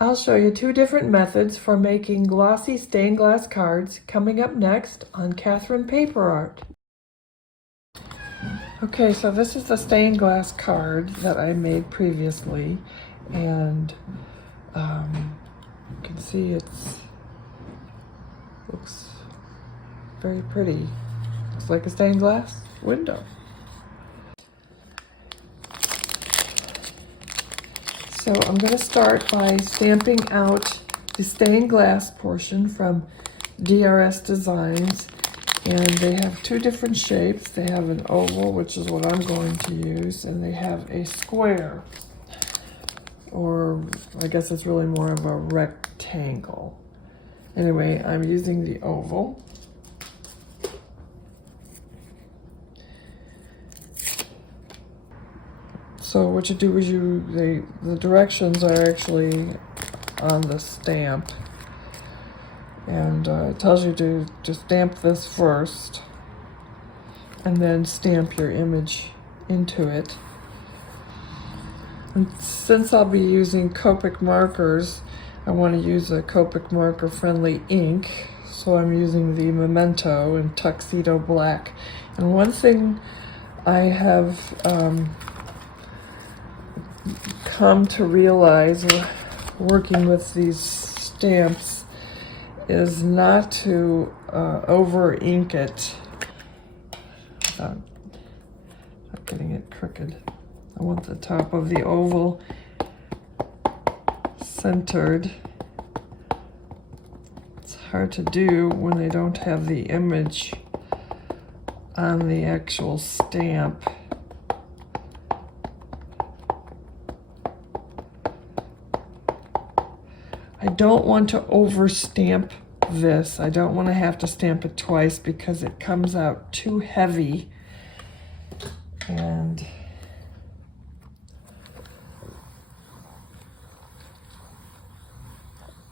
I'll show you two different methods for making glossy stained glass cards coming up next on Catherine Paper Art. Okay, so this is the stained glass card that I made previously, and you can see looks very pretty. Looks like a stained glass window. So I'm going to start by stamping out the stained glass portion from DRS Designs, and they have two different shapes. They have an oval, which is what I'm going to use, and they have a square, or I guess it's really more of a rectangle. Anyway, I'm using the oval. So what you do is the directions are actually on the stamp, and it tells you to stamp this first and then stamp your image into it. And since I'll be using Copic markers, I want to use a Copic marker friendly ink, so I'm using the Memento in Tuxedo Black. And one thing I have come to realize working with these stamps is not to over ink it without getting it crooked. I want the top of the oval centered. It's hard to do when they don't have the image on the actual stamp. I don't want to over stamp this. I don't want to have to stamp it twice because it comes out too heavy, and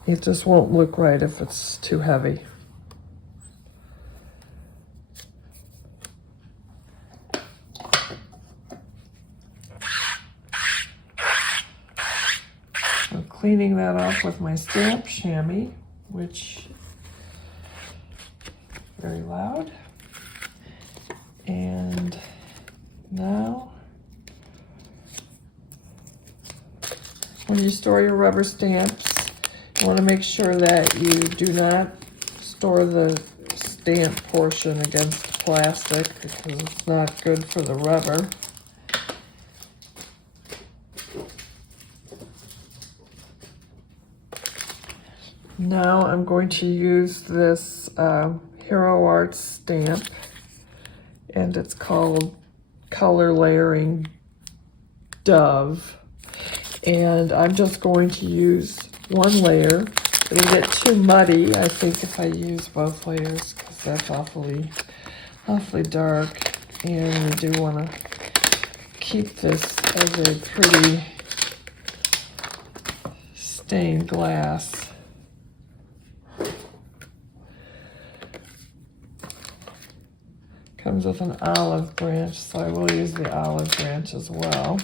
it just won't look right if it's too heavy. Cleaning that off with my stamp chamois, which is very loud. And now, when you store your rubber stamps, you want to make sure that you do not store the stamp portion against plastic because it's not good for the rubber. Now I'm going to use this Hero Arts stamp, and it's called Color Layering Dove. And I'm just going to use one layer. It'll get too muddy, I think, if I use both layers, because that's awfully dark. And we do want to keep this as a pretty stained glass. Comes with an olive branch, so I will use the olive branch as well.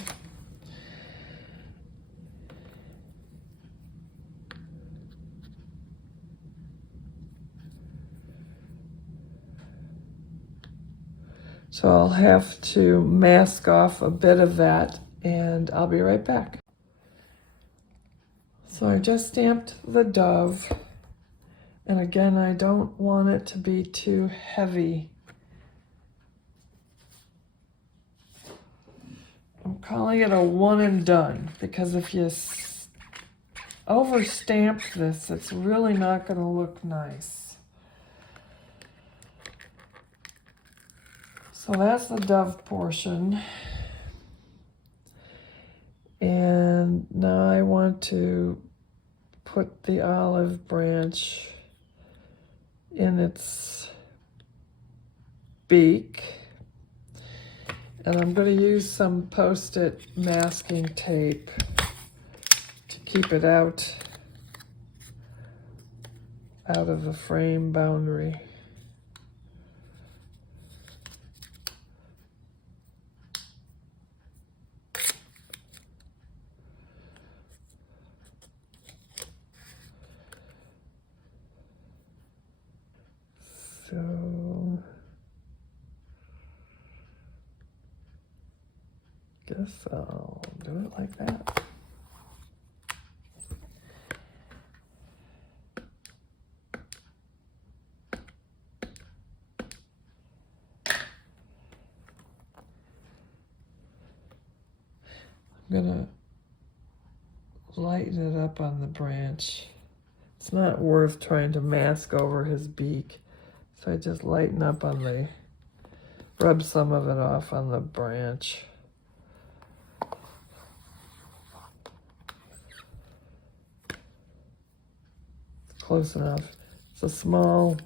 So I'll have to mask off a bit of that, and I'll be right back. So I just stamped the dove, and again, I don't want it to be too heavy. I'm calling it a one and done, because if you over stamp this, it's really not going to look nice. So that's the dove portion. And now I want to put the olive branch in its beak. And I'm going to use some Post-it masking tape to keep it out of the frame boundary. So guess I'll do it like that. I'm gonna lighten it up on the branch. It's not worth trying to mask over his beak. So I just lighten up on the, rub some of it off on the branch. It's close enough. It's a small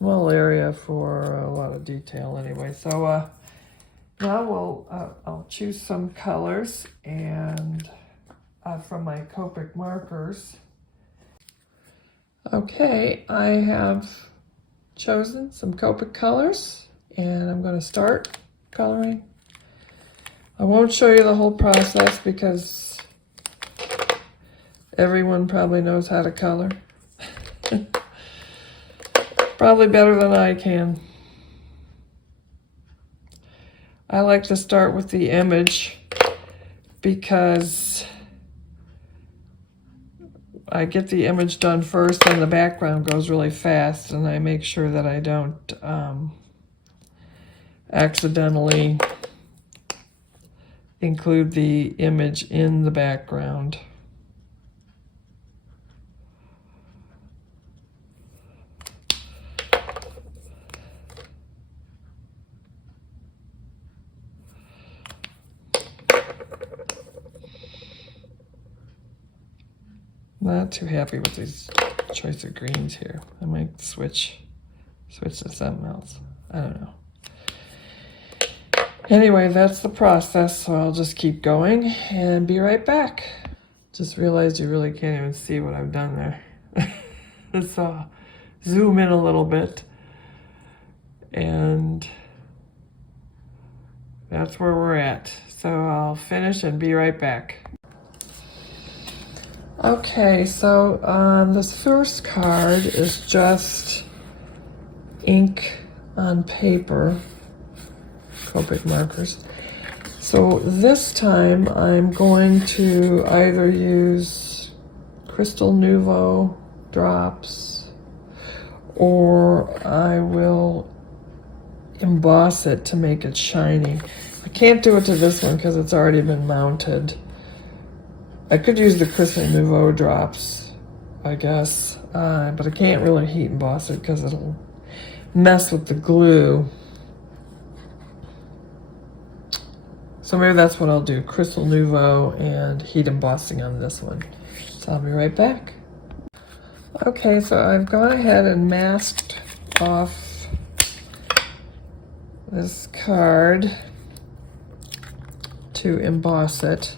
area for a lot of detail anyway. So now I'll choose some colors and from my Copic markers. Okay, I have chosen some Copic colors and I'm going to start coloring. I won't show you the whole process because everyone probably knows how to color. Probably better than I can. I like to start with the image because I get the image done first and the background goes really fast, and I make sure that I don't accidentally include the image in the background. Not too happy with these choice of greens here. I might switch to something else. I don't know. Anyway, that's the process, so I'll just keep going and be right back. Just realized you really can't even see what I've done there. So zoom in a little bit, and that's where we're at. So I'll finish and be right back. Okay, so this first card is just ink on paper, Copic markers. So this time I'm going to either use Crystal Nuvo drops or I will emboss it to make it shiny. I can't do it to this one because it's already been mounted. I could use the Crystal Nuvo drops, I guess, but I can't really heat emboss it because it'll mess with the glue. So maybe that's what I'll do, Crystal Nuvo and heat embossing on this one. So I'll be right back. Okay, so I've gone ahead and masked off this card to emboss it.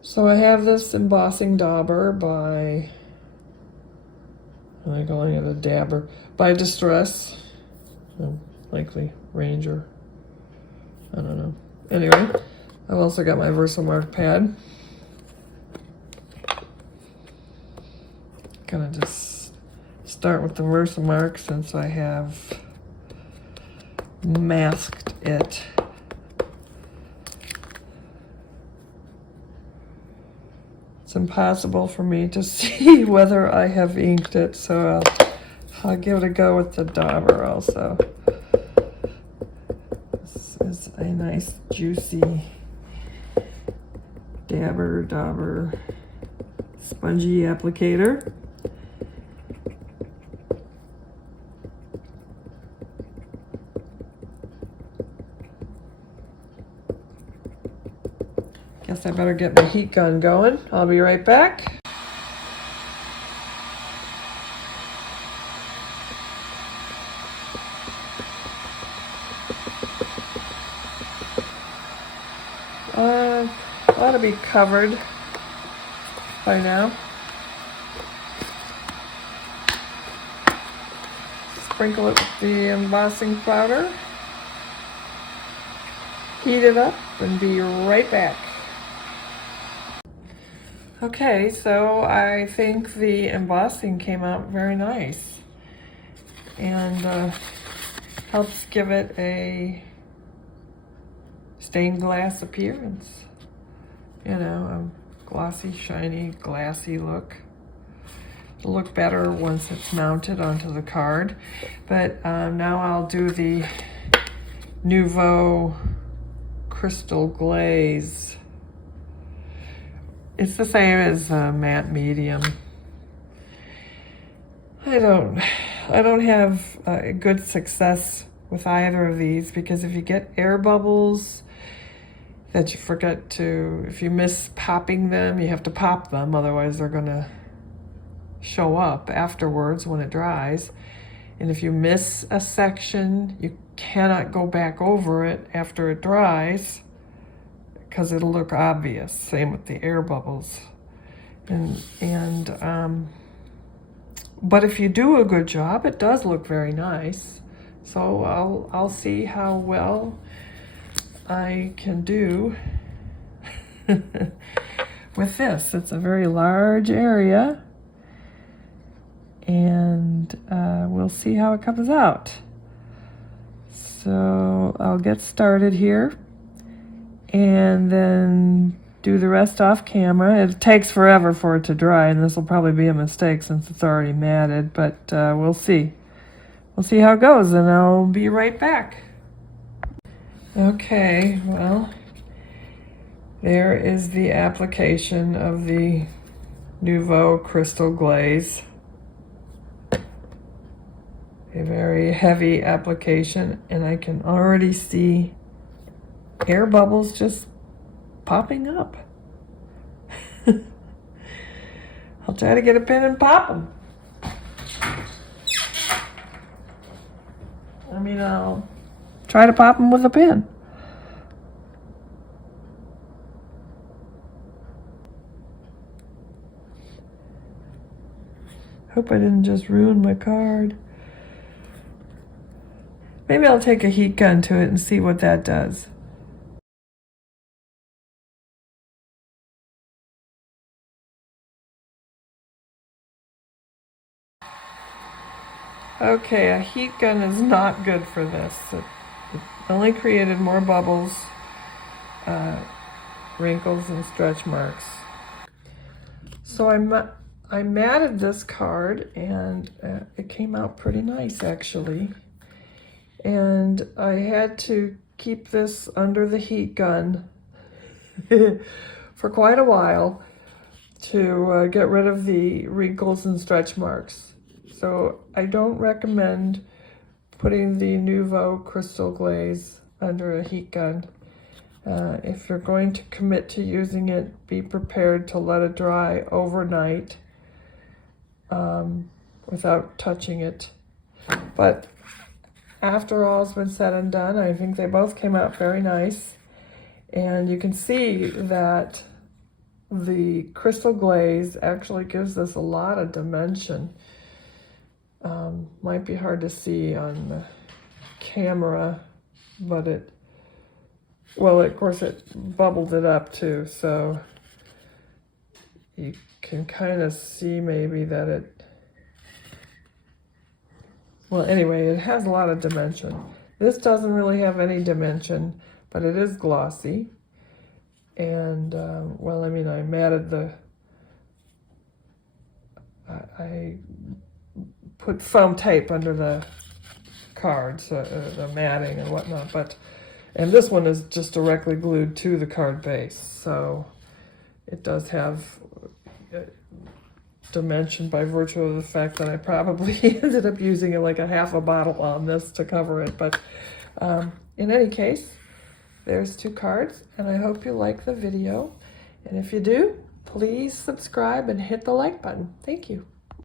So I have this embossing dauber by, I'm calling it a dabber, by Distress, likely Ranger, I don't know. Anyway, I've also got my VersaMark pad. Gonna just start with the VersaMark since I have masked it. It's impossible for me to see whether I have inked it, so I'll give it a go with the dauber also. This is a nice juicy dauber spongy applicator. Guess I better get my heat gun going. I'll be right back. Ought to be covered by now. Sprinkle it with the embossing powder. Heat it up and be right back. Okay, so I think the embossing came out very nice and helps give it a stained glass appearance. You know, a glossy, shiny, glassy look. It'll look better once it's mounted onto the card. But now I'll do the Nuvo Crystal Glaze. It's the same as matte medium. I don't have good success with either of these because if you get air bubbles that you forget to, if you miss popping them, you have to pop them, otherwise they're gonna show up afterwards when it dries. And if you miss a section, you cannot go back over it after it dries because it'll look obvious. Same with the air bubbles. But if you do a good job, it does look very nice. So I'll see how well I can do with this. It's a very large area, and we'll see how it comes out. So I'll get started here and then do the rest off camera. It takes forever for it to dry, and this will probably be a mistake since it's already matted, but we'll see. We'll see how it goes, and I'll be right back. Okay, well, there is the application of the Nuvo Crystal Glaze. A very heavy application, and I can already see air bubbles just popping up. I'll try to get a pin and pop them. I mean, I'll try to pop them with a pin. Hope I didn't just ruin my card. Maybe I'll take a heat gun to it and see what that does. Okay, a heat gun is not good for this. It only created more bubbles, wrinkles, and stretch marks. So I matted this card, and it came out pretty nice, actually. And I had to keep this under the heat gun for quite a while to get rid of the wrinkles and stretch marks. So I don't recommend putting the Nuvo Crystal Glaze under a heat gun. If you're going to commit to using it, be prepared to let it dry overnight without touching it. But after all's been said and done, I think they both came out very nice. And you can see that the Crystal Glaze actually gives this a lot of dimension. Might be hard to see on the camera, but of course it bubbled it up too, so you can kind of see maybe that well, anyway, it has a lot of dimension. This doesn't really have any dimension, but it is glossy. And, well, I mean, I matted I put foam tape under the cards, the matting and whatnot, and this one is just directly glued to the card base, so it does have dimension by virtue of the fact that I probably ended up using it like a half a bottle on this to cover it. But in any case, there's two cards, and I hope you like the video, and if you do, please subscribe and hit the like button. Thank you.